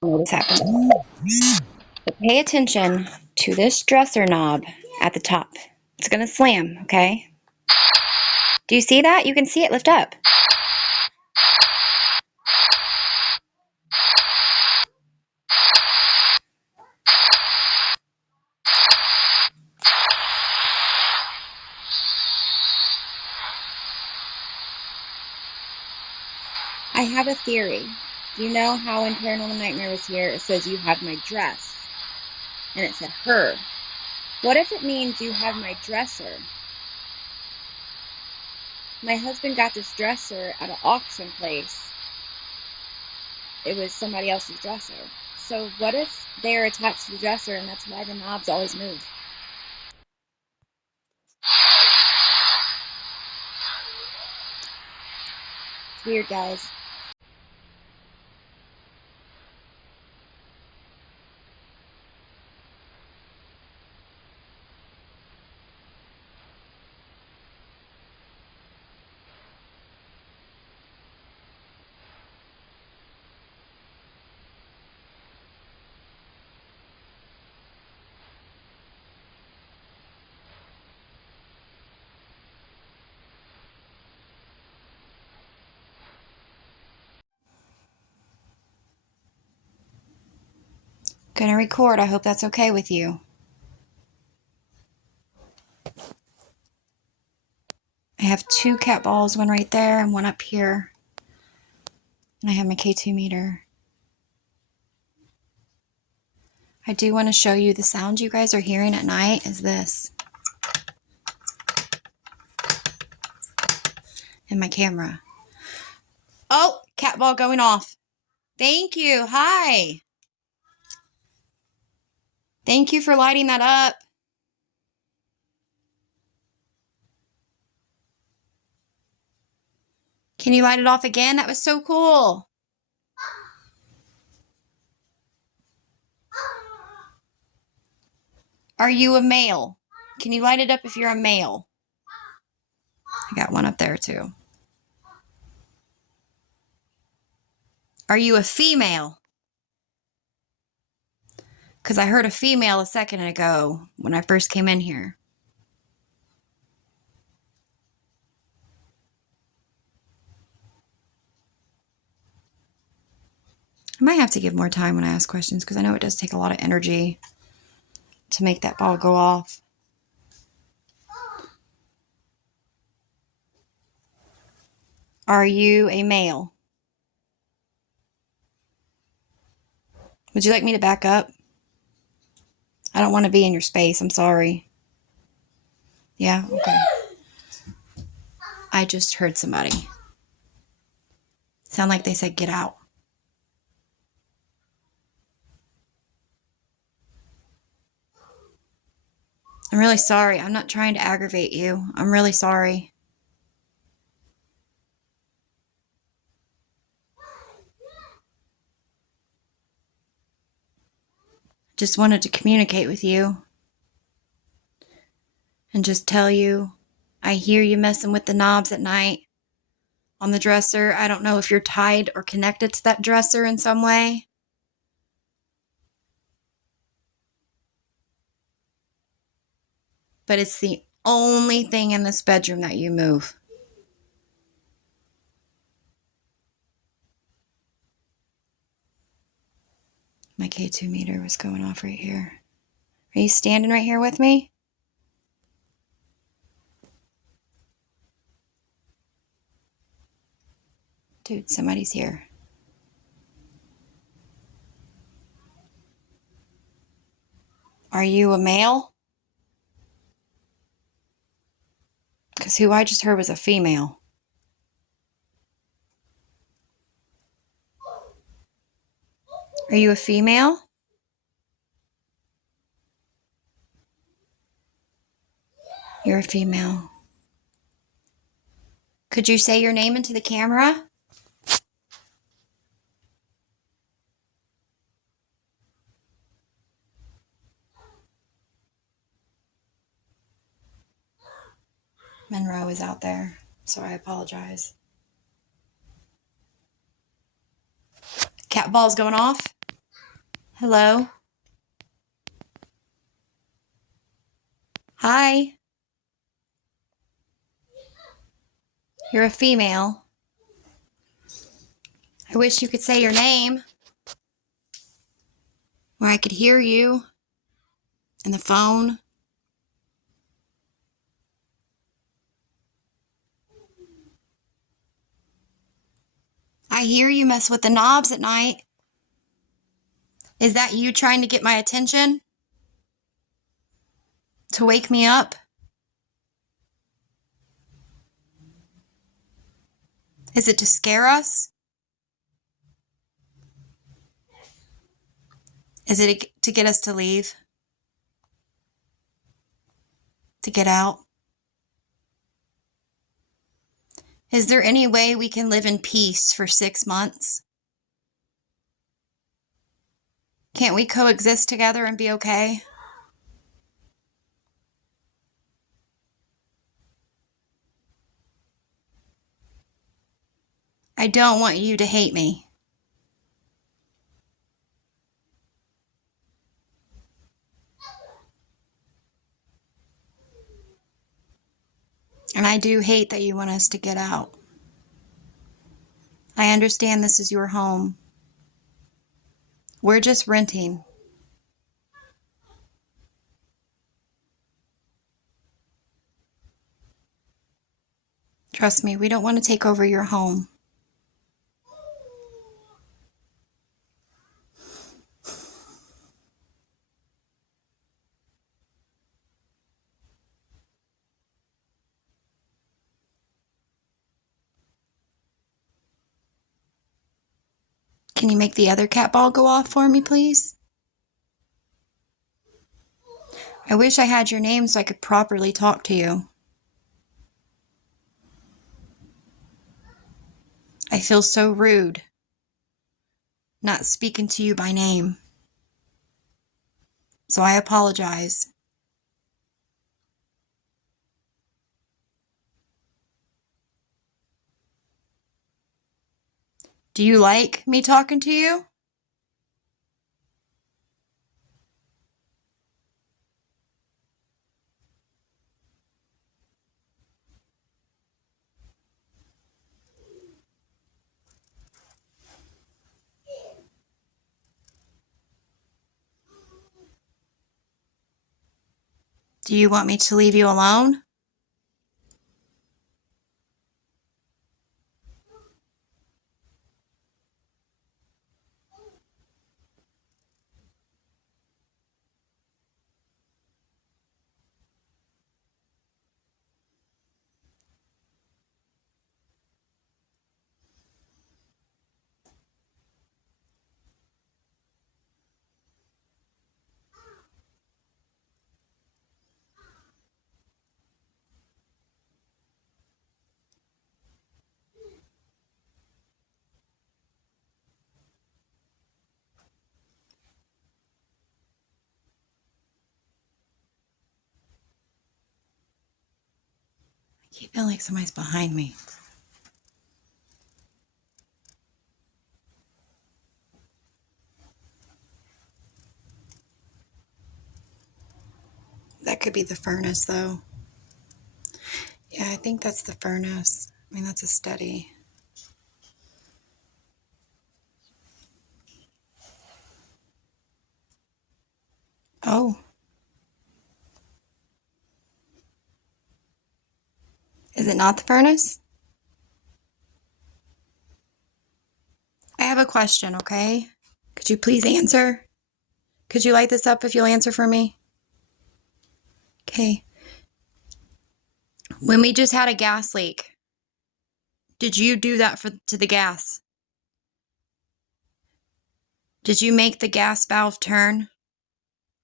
This happened. But pay attention to this dresser knob at the top. It's going to slam, okay? Do you see that? You can see it lift up. I have a theory. Do you know how in Paranormal Nightmare was here, it says you have my dress? And it said her. What if it means you have my dresser? My husband got this dresser at an auction place. It was somebody else's dresser. So what if they're attached to the dresser and that's why the knobs always move? It's weird, guys. Gonna record. I hope that's okay with you. I have 2 cat balls, one right there and one up here. And I have my K2 meter. I do want to show you the sound you guys are hearing at night is this. In my camera. Oh, cat ball going off. Thank you. Hi. Thank you for lighting that up. Can you light it off again? That was so cool. Are you a male? Can you light it up if you're a male? I got one up there too. Are you a female? Because I heard a female a second ago when I first came in here. I might have to give more time when I ask questions because I know it does take a lot of energy to make that ball go off. Are you a male? Would you like me to back up? I don't want to be in your space. I'm sorry. Yeah? Okay. I just heard somebody. Sound like they said get out. I'm really sorry. I'm not trying to aggravate you. I'm really sorry. Just wanted to communicate with you and just tell you I hear you messing with the knobs at night on the dresser. I don't know if you're tied or connected to that dresser in some way. But it's the only thing in this bedroom that you move. My K2 meter was going off right here. Are you standing right here with me? Dude, somebody's here. Are you a male? Because who I just heard was a female. Are you a female? You're a female. Could you say your name into the camera? Monroe is out there, so I apologize. Cat ball's going off? Hello? Hi. You're a female. I wish you could say your name where I could hear you in the phone. I hear you mess with the knobs at night. Is that you trying to get my attention? To wake me up? Is it to scare us? Is it to get us to leave? To get out? Is there any way we can live in peace for 6 months? Can't we coexist together and be okay? I don't want you to hate me. And I do hate that you want us to get out. I understand this is your home. We're just renting. Trust me, we don't want to take over your home. Can you make the other cat ball go off for me, please? I wish I had your name so I could properly talk to you. I feel so rude not speaking to you by name. So I apologize. Do you like me talking to you? Do you want me to leave you alone? I keep feeling like somebody's behind me. That could be the furnace, though. Yeah, I think that's the furnace. I mean, that's a study. Oh, is it not the furnace? I have a question, okay? Could you please answer? Could you light this up if you'll answer for me? Okay. When we just had a gas leak, did you do that to the gas? Did you make the gas valve turn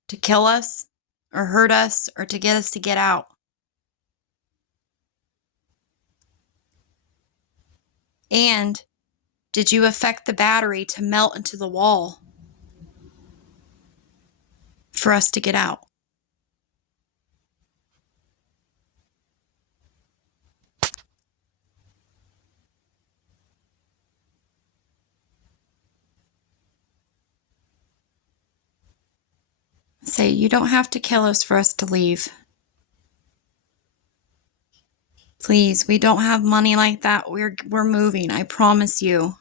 to kill us or hurt us or to get us to get out? And did you affect the battery to melt into the wall for us to get out? say, you don't have to kill us for us to leave. Please, we don't have money like that. We're moving, I promise you.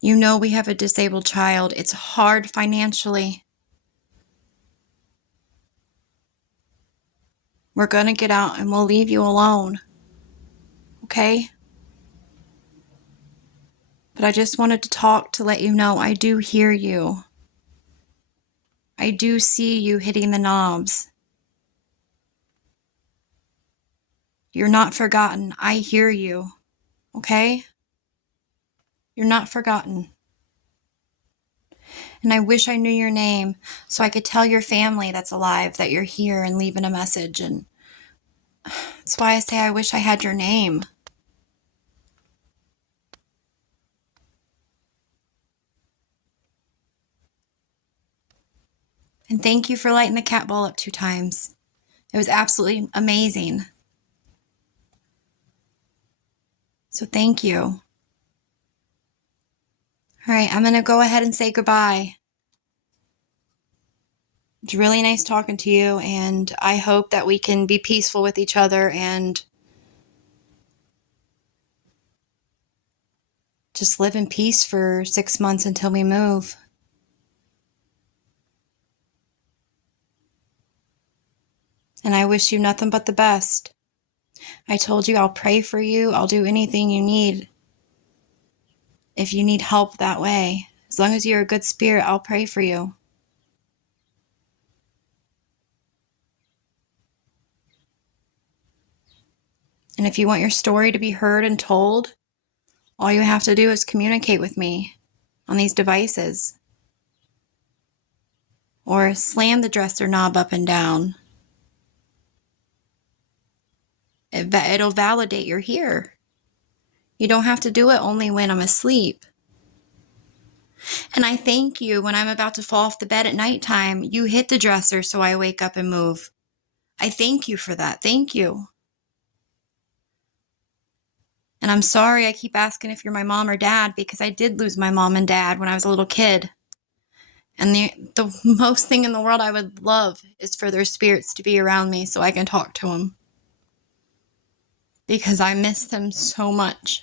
You know we have a disabled child. It's hard financially. We're gonna get out and we'll leave you alone. Okay? But I just wanted to talk to let you know I do hear you. I do see you hitting the knobs. You're not forgotten. I hear you. Okay? You're not forgotten. And I wish I knew your name so I could tell your family that's alive that you're here and leaving a message. And that's why I say I wish I had your name. And thank you for lighting the cat ball up 2 times. It was absolutely amazing. So thank you. All right, I'm going to go ahead and say goodbye. It's really nice talking to you, and I hope that we can be peaceful with each other and just live in peace for 6 months until we move. And I wish you nothing but the best. I told you I'll pray for you. I'll do anything you need. If you need help that way, as long as you're a good spirit, I'll pray for you. And if you want your story to be heard and told, all you have to do is communicate with me on these devices. Or slam the dresser knob up and down. It'll validate you're here. You don't have to do it only when I'm asleep. And I thank you when I'm about to fall off the bed at nighttime. You hit the dresser so I wake up and move. I thank you for that. Thank you. And I'm sorry I keep asking if you're my mom or dad, because I did lose my mom and dad when I was a little kid. And the most thing in the world I would love is for their spirits to be around me so I can talk to them. Because I miss them so much.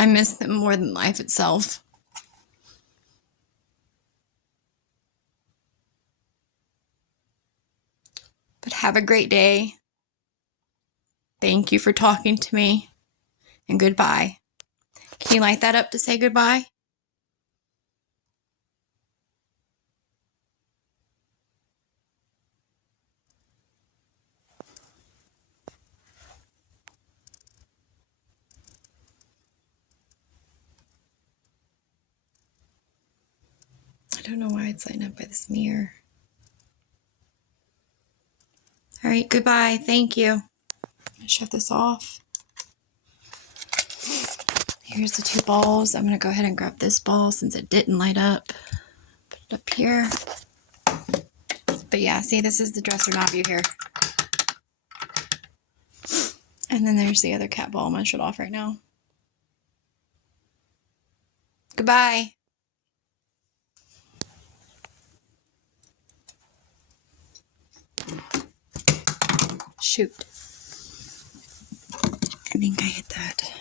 I miss them more than life itself. But have a great day. Thank you for talking to me. And goodbye. Can you light that up to say goodbye? I don't know why it's lighting up by this mirror. All right, goodbye. Thank you. I'm gonna shut this off. Here's the 2 balls. I'm gonna go ahead and grab this ball since it didn't light up. Put it up here. But yeah, see, this is the dresser knob you hear. And then there's the other cat ball. I'm gonna shut off right now. Goodbye. Shoot. I think I hit that.